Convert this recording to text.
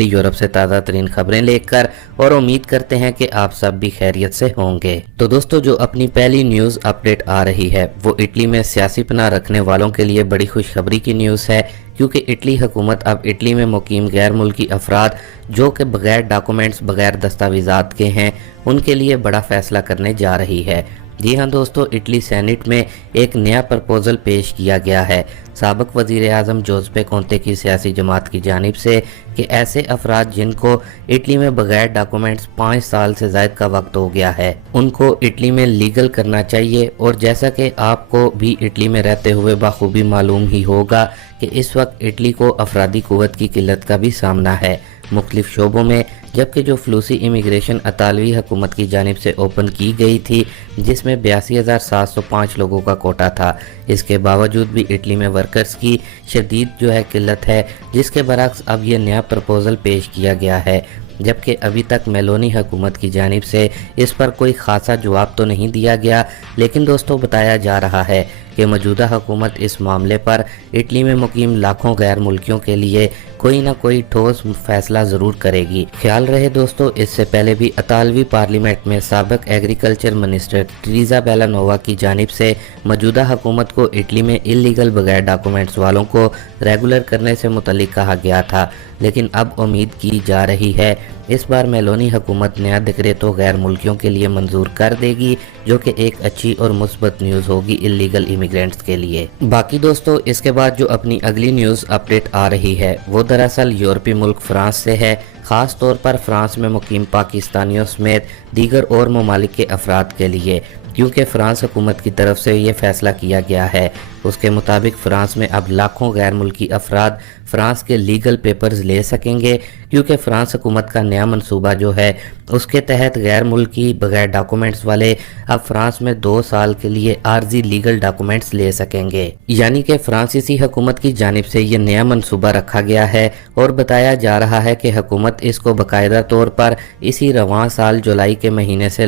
Italy Europe से ताज़ा तरीन खबरें लेकर, और उम्मीद करते हैं कि आप सब भी खैरियत से होंगे। तो दोस्तों, जो अपनी पहली न्यूज़ अपडेट आ रही है वो इटली में सियासी पनाह रखने वालों के लिए बड़ी खुशखबरी की न्यूज़ है, क्योंकि इटली हुकूमत अब इटली में मुकीम गैर मुल्की अफराद जो कि बगैर डॉक्यूमेंट्स बगैर दस्तावेज़ात के हैं उनके लिए बड़ा फैसला करने जा रही है। जी हाँ दोस्तों, इटली सेनेट में एक नया प्रपोजल पेश किया गया है साबिक वज़ीर आज़म जोसेपे कोंते की सियासी जमात की जानिब से कि ऐसे अफराद जिनको इटली में बगैर डॉक्यूमेंट्स 5 साल से ज़ायद का वक्त हो गया है उनको इटली में लीगल करना चाहिए। और जैसा कि आपको भी इटली में रहते हुए बखूबी मालूम ही होगा कि इस वक्त इटली को अफरादी कुव्वत की किल्लत का भी सामना है मुख्तलिफ शोबों में, जबकि जो फ्लूसी इमिग्रेशन अतालवी हुकूमत की जानिब से ओपन की गई थी जिसमें 82,705 लोगों का कोटा था, इसके बावजूद भी इटली में वर्कर्स की शदीद जो है किल्लत है, जिसके बरक्स अब ये नया प्रपोजल पेश किया गया है। जबकि अभी तक मेलोनी हुकूमत की जानिब से इस पर कोई खासा जवाब तो नहीं दिया गया, लेकिन दोस्तों बताया जा रहा है कि मौजूदा हुकूमत इस मामले पर इटली में मुकीम लाखों गैर मुल्कियों के लिए कोई ना कोई ठोस फैसला ज़रूर करेगी। ख्याल रहे दोस्तों, इससे पहले भी अतालवी पार्लियामेंट में साबिक एग्रीकल्चर मिनिस्टर टेरेसा बेलानोवा की जानिब से मौजूदा हुकूमत को इटली में इलीगल बगैर डॉक्यूमेंट्स वालों को रेगुलर करने से मुतल्लिक कहा गया था, लेकिन अब उम्मीद की जा रही है इस बार मेलोनी हुकूमत नया डिक्रेटो गैर मुल्कियों के लिए मंजूर कर देगी, जो कि एक अच्छी और मुस्बत न्यूज़ होगी इलीगल इमिग्रेंट्स के लिए। बाकी दोस्तों, इसके बाद जो अपनी अगली न्यूज़ अपडेट आ रही है वो दरअसल यूरोपीय मुल्क फ्रांस से है, ख़ास तौर पर फ्रांस में मुकीम पाकिस्तानियों समेत दीगर और ममालिक के अफराद के लिए, क्योंकि फ्रांस हुकूमत की तरफ से ये फैसला किया गया है। उसके मुताबिक फ्रांस में अब लाखों गैर मुल्की अफराद फ्रांस के लीगल पेपर्स ले सकेंगे, क्योंकि फ्रांस हुकूमत का नया मंसूबा जो है उसके तहत गैर मुल्की बगैर डॉक्यूमेंट्स वाले अब फ्रांस में 2 साल के लिए आर्जी लीगल डॉक्यूमेंट्स ले सकेंगे। यानी कि फ्रांसीसी हुकूमत की जानिब से ये नया मंसूबा रखा गया है और बताया जा रहा है कि हुकूमत इसको बाकायदा तौर पर इसी रवां साल जुलाई के महीने से